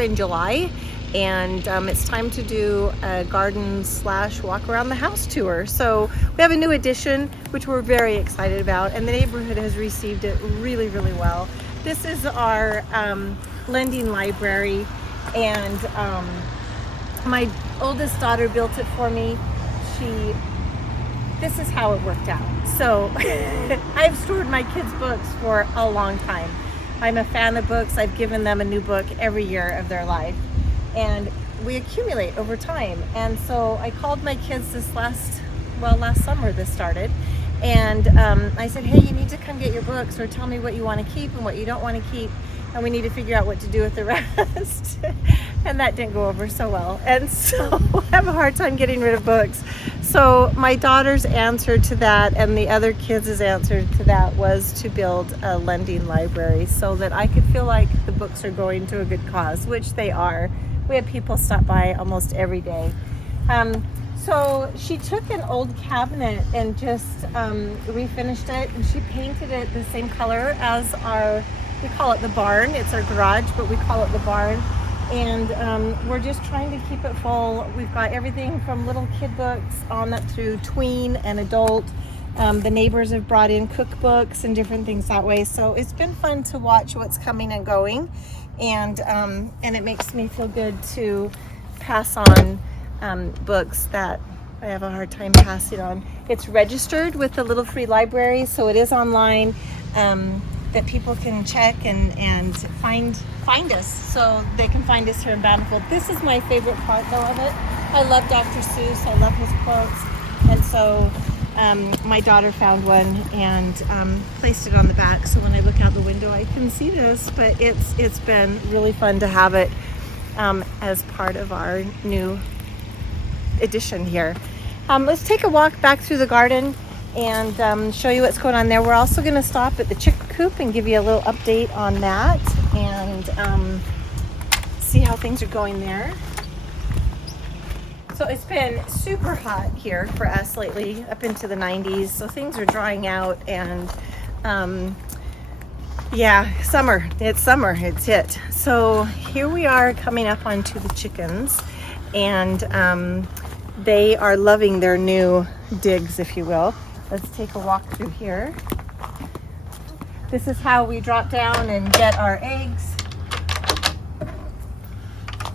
in July, and it's time to do a garden / walk around the house tour. So we have a new addition, which we're very excited about, and the neighborhood has received it really, really well. This is our lending library, and my oldest daughter built it for me. This is how it worked out. So I've stored my kids' books for a long time. I'm a fan of books. I've given them a new book every year of their life, and we accumulate over time. And so I called my kids last summer this started, and I said, hey, you need to come get your books, or tell me what you want to keep and what you don't want to keep, and we need to figure out what to do with the rest. And that didn't go over so well, and so I have a hard time getting rid of books. So my daughter's answer to that, and the other kids' answer to that, was to build a lending library so that I could feel like the books are going to a good cause, which they are. We have people stop by almost every day. So she took an old cabinet and just refinished it, and she painted it the same color as we call it the barn. It's our garage, but we call it the barn. And we're just trying to keep it full. We've got everything from little kid books on up through tween and adult. The neighbors have brought in cookbooks and different things that way. So it's been fun to watch what's coming and going. And it makes me feel good to pass on books that I have a hard time passing on. It's registered with the Little Free Library, so it is online. That people can check and find us, so they can find us here in Bountiful. This is my favorite part, though, of it. I love Dr. Seuss. I love his quotes, and so my daughter found one and placed it on the back, so when I look out the window I can see this. But it's been really fun to have it as part of our new addition here. Let's take a walk back through the garden and show you what's going on there. We're also going to stop at the chicken coop and give you a little update on that, and see how things are going there. So it's been super hot here for us lately, up into the 90s, so things are drying out, and yeah, summer, it's hit. So here we are coming up onto the chickens, and they are loving their new digs, if you will. Let's take a walk through here. This is how we drop down and get our eggs.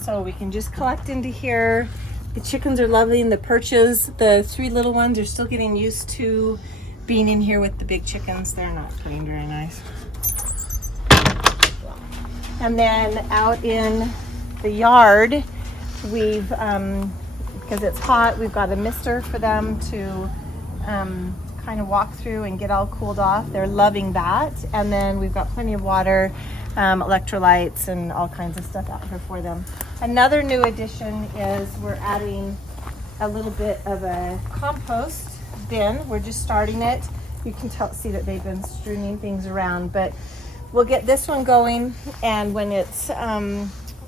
So we can just collect into here. The chickens are loving the perches. The 3 little ones are still getting used to being in here with the big chickens. They're not playing very nice. And then out in the yard, we've, because it's hot, we've got a mister for them to kind of walk through and get all cooled off. They're loving that. And then we've got plenty of water, electrolytes, and all kinds of stuff out here for them. Another new addition is we're adding a little bit of a compost bin. We're just starting it. You can see that they've been stringing things around, but we'll get this one going, and when it's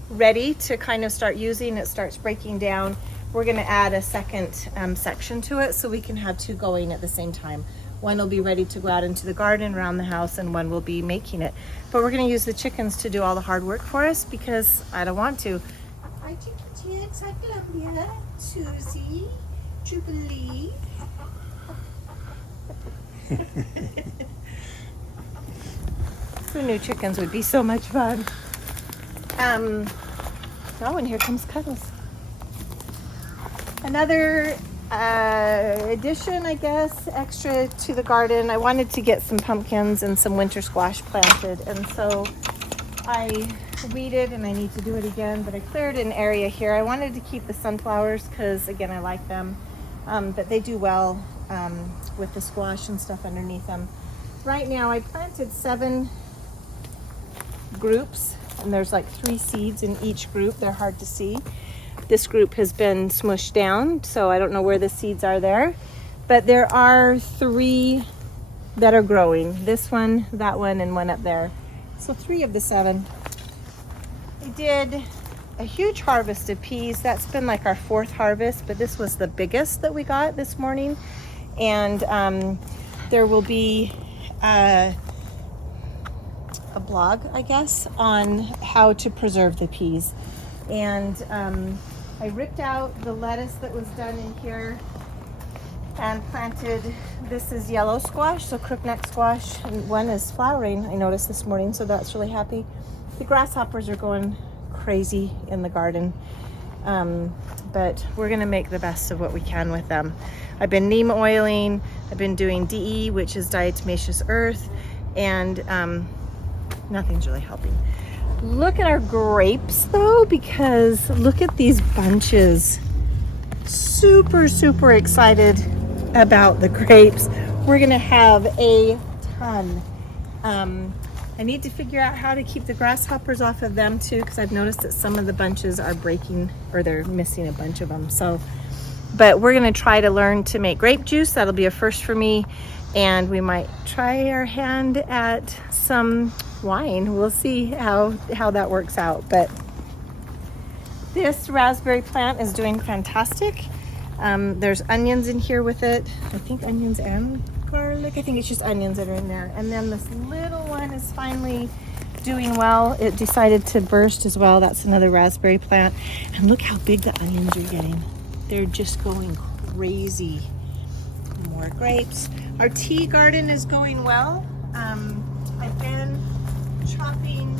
ready to kind of start using, it starts breaking down, we're going to add a second section to it, so we can have 2 going at the same time. One will be ready to go out into the garden around the house, and one will be making it. But we're going to use the chickens to do all the hard work for us, because I don't want to. Hi, chicks. I love you. Susie, Jubilee. Who knew chickens would be so much fun? Oh, and here comes Cuddles. Another addition, I guess, extra to the garden. I wanted to get some pumpkins and some winter squash planted, and so I weeded, and I need to do it again, but I cleared an area here. I wanted to keep the sunflowers because, again, I like them, but they do well with the squash and stuff underneath them. Right now I planted 7 groups, and there's like 3 seeds in each group. They're hard to see. This group has been smushed down, so I don't know where the seeds are there, but there are 3 that are growing. This one, that one, and one up there. So 3 of the 7. I did a huge harvest of peas. That's been like our 4th harvest, but this was the biggest that we got this morning. And there will be a blog, I guess, on how to preserve the peas. And I ripped out the lettuce that was done in here and planted, this is yellow squash, so crookneck squash, and one is flowering, I noticed this morning, so that's really happy. The grasshoppers are going crazy in the garden, but we're gonna make the best of what we can with them. I've been neem oiling, I've been doing DE, which is diatomaceous earth, and nothing's really helping. Look at our grapes though, because look at these bunches. Super, super excited about the grapes. We're gonna have a ton. I need to figure out how to keep the grasshoppers off of them too, because I've noticed that some of the bunches are breaking, or they're missing a bunch of them. So, but we're gonna try to learn to make grape juice. That'll be a first for me. And we might try our hand at some wine. We'll see how that works out. But this raspberry plant is doing fantastic. There's onions in here with it. I think onions and garlic. I think it's just onions that are in there. And then this little one is finally doing well. It decided to burst as well. That's another raspberry plant. And look how big the onions are getting. They're just going crazy. More grapes. Our tea garden is going well. I've been chopping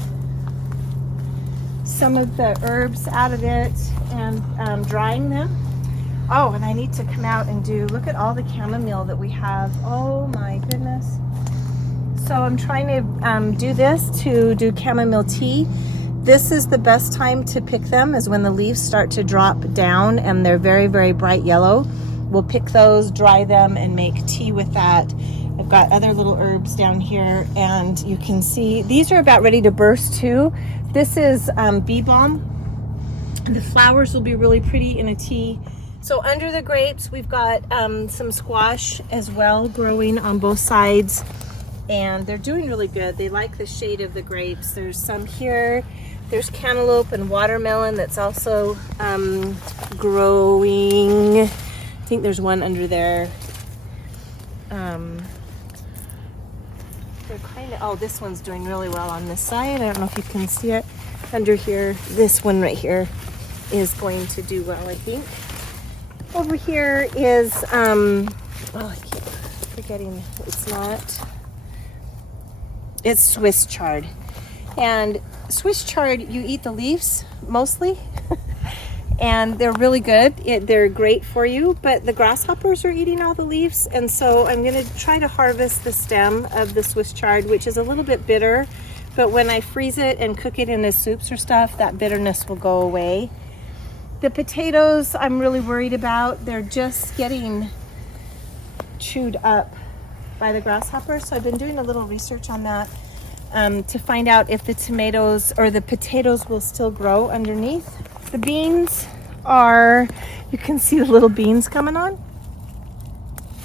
some of the herbs out of it and drying them. Oh, and I need to come out and look at all the chamomile that we have. Oh my goodness. So I'm trying to do this to do chamomile tea. This is the best time to pick them, is when the leaves start to drop down and they're very, very bright yellow. We'll pick those, dry them, and make tea with that. I've got other little herbs down here, and you can see these are about ready to burst too. This is bee balm. The flowers will be really pretty in a tea. So under the grapes, we've got some squash as well growing on both sides, and they're doing really good. They like the shade of the grapes. There's some here. There's cantaloupe and watermelon that's also growing. I think there's one under there. They're kind of, oh, this one's doing really well on this side. I don't know if you can see it. Under here, this one right here is going to do well, I think. Over here is, oh, I keep forgetting, it's Swiss chard. And Swiss chard, you eat the leaves mostly. And they're really good. They're great for you, but the grasshoppers are eating all the leaves. And so I'm gonna try to harvest the stem of the Swiss chard, which is a little bit bitter, but when I freeze it and cook it into soups or stuff, that bitterness will go away. The potatoes I'm really worried about. They're just getting chewed up by the grasshoppers. So I've been doing a little research on that to find out if the tomatoes or the potatoes will still grow underneath. The beans are, you can see the little beans coming on.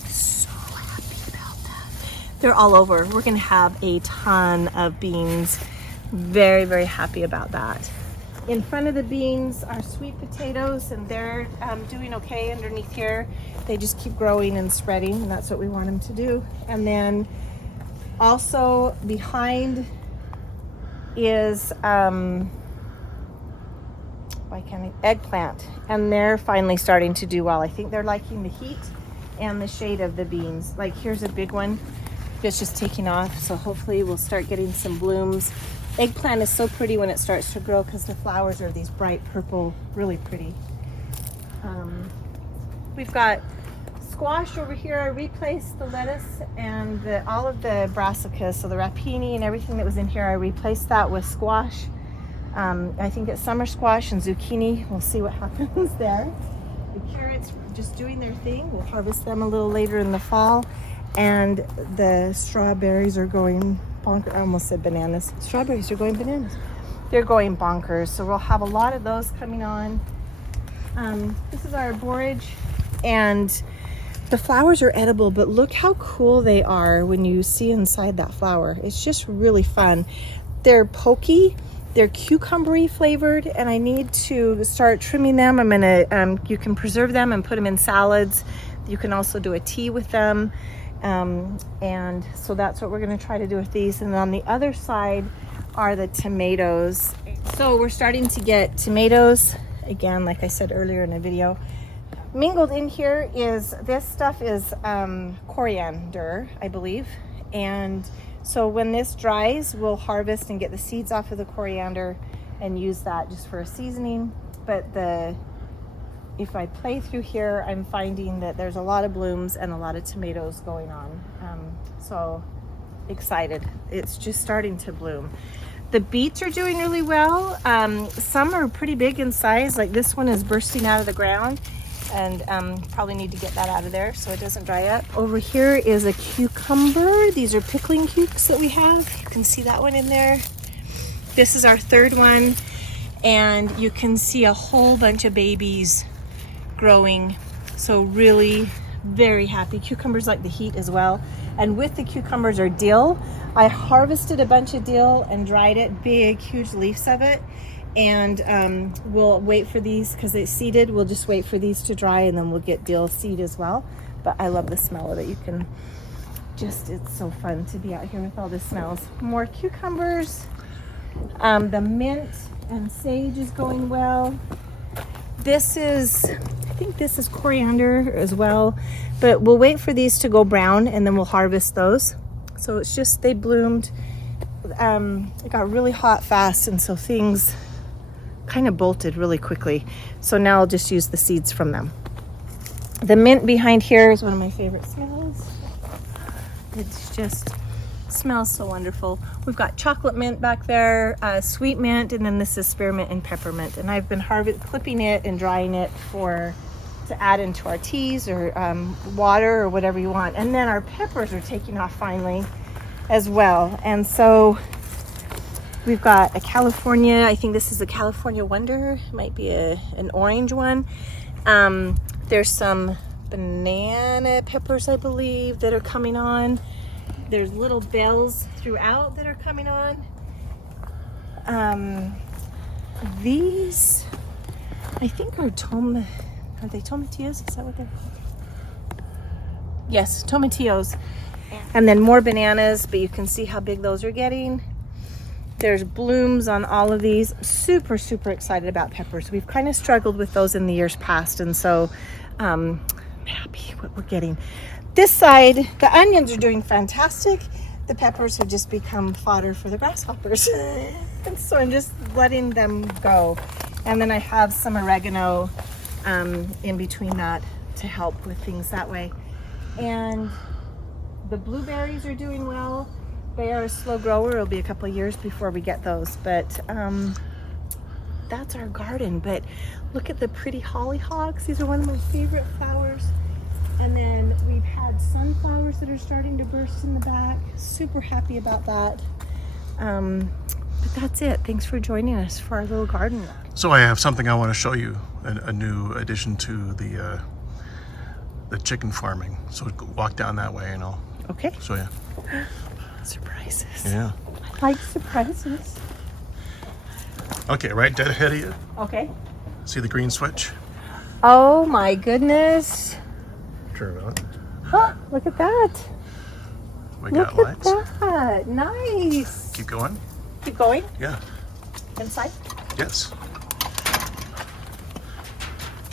So happy about that. They're all over. We're gonna have a ton of beans. Very, very happy about that. In front of the beans are sweet potatoes, and they're doing okay underneath here. They just keep growing and spreading, and that's what we want them to do. And then also behind is eggplant, and they're finally starting to do well. I think they're liking the heat and the shade of the beans. Like here's a big one that's just taking off, so hopefully we'll start getting some blooms. Eggplant is so pretty when it starts to grow because the flowers are these bright purple, really pretty. We've got squash over here. I replaced the lettuce and all of the brassicas, so the rapini and everything that was in here, I replaced that with squash. I think it's summer squash and zucchini. We'll see what happens there. The carrots are just doing their thing. We'll harvest them a little later in the fall. And the strawberries are going bonkers. I almost said bananas. Strawberries are going bananas. They're going bonkers. So we'll have a lot of those coming on. This is our borage, and the flowers are edible, but look how cool they are when you see inside that flower. It's just really fun. They're pokey. They're cucumbery flavored, and I need to start trimming them. I'm gonna, you can preserve them and put them in salads. You can also do a tea with them. And so that's what we're going to try to do with these. And on the other side are the tomatoes. So we're starting to get tomatoes again, like I said earlier in the video. Mingled in here is, this stuff is coriander, I believe. And so when this dries, we'll harvest and get the seeds off of the coriander and use that just for a seasoning. But if I play through here, I'm finding that there's a lot of blooms and a lot of tomatoes going on. So excited. It's just starting to bloom. The beets are doing really well. Some are pretty big in size, like this one is bursting out of the ground, and probably need to get that out of there so it doesn't dry up. Over here is a cucumber. These are pickling cukes that we have. You can see that one in there. This is our third one, and you can see a whole bunch of babies growing. So really very happy. Cucumbers like the heat as well. And with the cucumbers are dill. I harvested a bunch of dill and dried it, big huge leaves of it, and we'll wait for these because it's seeded. We'll just wait for these to dry and then we'll get dill seed as well. But I love the smell of it. You can just, it's so fun to be out here with all the smells. More cucumbers. The mint and sage is going well. This is, I think this is coriander as well, but we'll wait for these to go brown and then we'll harvest those. So it's just, they bloomed. It got really hot fast, and so things kind of bolted really quickly. So now I'll just use the seeds from them. The mint behind here is one of my favorite smells. It's just smells so wonderful. We've got chocolate mint back there, sweet mint, and then this is spearmint and peppermint. And I've been clipping it and drying it to add into our teas or water or whatever you want. And then our peppers are taking off finally as well. And so we've got a California, I think this is a California Wonder, it might be an orange one. There's some banana peppers, I believe, that are coming on. There's little bells throughout that are coming on. These, I think, are they tomatillos? Is that what they're called? Yes, tomatillos. And then more bananas, but you can see how big those are getting. There's blooms on all of these. Super, super excited about peppers. We've kind of struggled with those in the years past, and so I'm happy what we're getting. This side, the onions are doing fantastic. The peppers have just become fodder for the grasshoppers. And so I'm just letting them go. And then I have some oregano in between that to help with things that way. And the blueberries are doing well. They are a slow grower. It'll be a couple of years before we get those, but that's our garden. But look at the pretty hollyhocks. These are one of my favorite flowers. And then we've had sunflowers that are starting to burst in the back. Super happy about that. But that's it. Thanks for joining us for our little garden. So I have something I want to show you, a new addition to the chicken farming. So walk down that way and I'll show you. Surprises. Yeah. I like surprises. Okay, right dead ahead of you. Okay. See the green switch? Oh my goodness. Turn it on. Huh, look at that. We got look lights. At that. Nice. Keep going. Keep going? Yeah. Inside? Yes.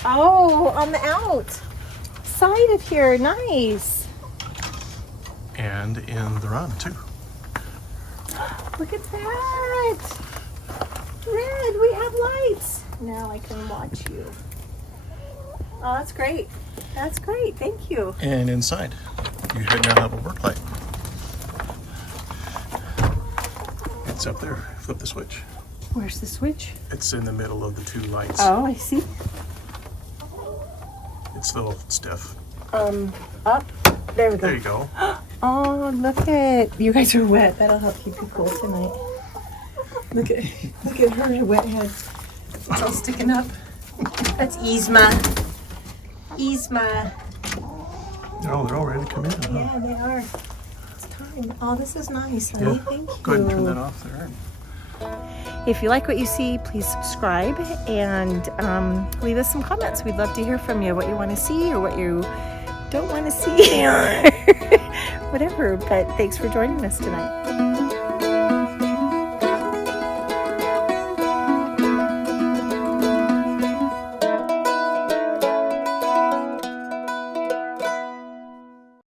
Oh, on the outside of here. Nice. And in the run too. Look at that. Red, we have lights. Now I can watch you. Oh, that's great. That's great. Thank you. And inside, you now have a work light. It's up there. Flip the switch. Where's the switch? It's in the middle of the two lights. Oh, I see. It's a little stiff. Up. There we go. There you go. Oh, look at you guys are wet. That'll help keep you cool tonight. Look at her wet head. It's all sticking up. That's Yzma. Yzma. Oh, they're all ready to come in. Huh? Yeah, they are. It's time. Oh, this is nice, honey. Yeah. Thank you. Go ahead and turn that off there. If you like what you see, please subscribe and leave us some comments. We'd love to hear from you, what you want to see or what you don't want to see or whatever. But thanks for joining us tonight.